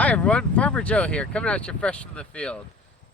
Hi everyone, Farmer Joe here, coming at you fresh from the field.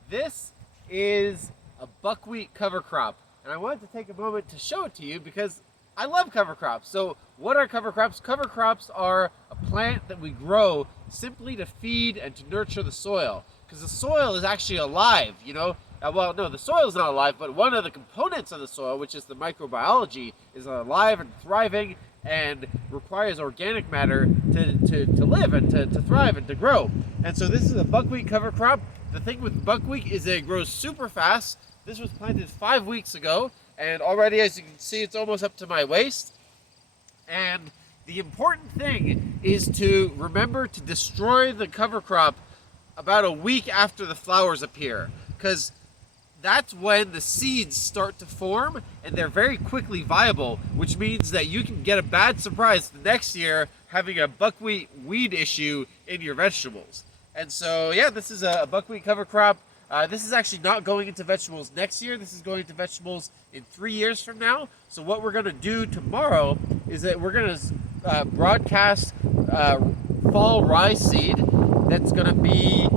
This is a buckwheat cover crop, and I wanted to take a moment to show it to you because I love cover crops. So what are cover crops? Cover crops are a plant that we grow simply to feed and to nurture the soil, because the soil is actually alive, you know? Well, no, the soil is not alive, but one of the components of the soil, which is the microbiology, is alive and thriving and requires organic matter to live and to thrive and to grow. And so this is a buckwheat cover crop. The thing with buckwheat is that it grows super fast. This was planted 5 weeks ago, and already, as you can see, it's almost up to my waist. And the important thing is to remember to destroy the cover crop about a week after the flowers appear, because that's when the seeds start to form and they're very quickly viable, which means that you can get a bad surprise the next year having a buckwheat weed issue in your vegetables. And so, yeah, this is a buckwheat cover crop. This is actually not going into vegetables next year. This is going into vegetables in 3 years from now. So what we're going to do tomorrow is that we're going to broadcast fall rye seed that's going to be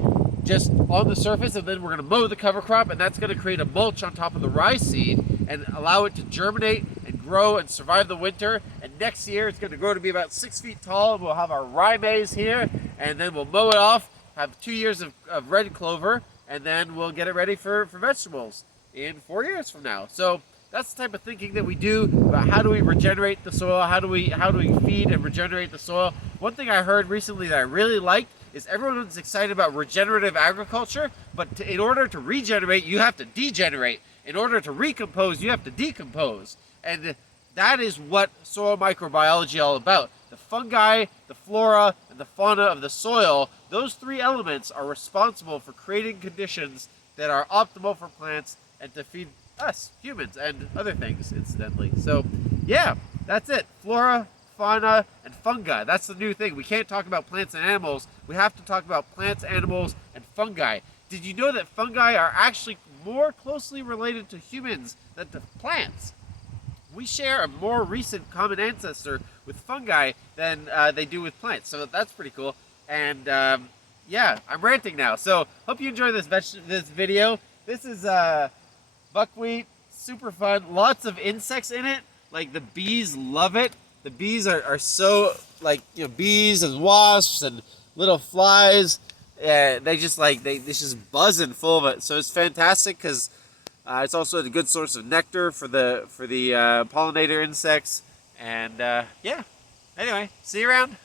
just on the surface, and then we're going to mow the cover crop, and that's going to create a mulch on top of the rye seed and allow it to germinate and grow and survive the winter. And next year it's going to grow to be about 6 feet tall, and we'll have our rye maize here, and then we'll mow it off, have 2 years of red clover, and then we'll get it ready for vegetables in 4 years from now. So that's the type of thinking that we do about how do we regenerate the soil, how do we feed and regenerate the soil. One thing I heard recently that I really liked is everyone's excited about regenerative agriculture, but in order to regenerate, you have to degenerate. In order to recompose, you have to decompose. And that is what soil microbiology is all about. The fungi, the flora, and the fauna of the soil, those three elements are responsible for creating conditions that are optimal for plants and to feed us, humans, and other things, incidentally. So, yeah, that's it. Flora, fauna, and fungi. That's the new thing. We can't talk about plants and animals. We have to talk about plants, animals, and fungi. Did you know that fungi are actually more closely related to humans than to plants? We share a more recent common ancestor with fungi than they do with plants. So that's pretty cool. And yeah, I'm ranting now. So hope you enjoy this video. This is buckwheat, super fun. Lots of insects in it. Like the bees love it. The bees are so, like, you know, bees and wasps and little flies. They just just buzzing full of it. So it's fantastic because it's also a good source of nectar for the pollinator insects. And yeah. Anyway, see you around.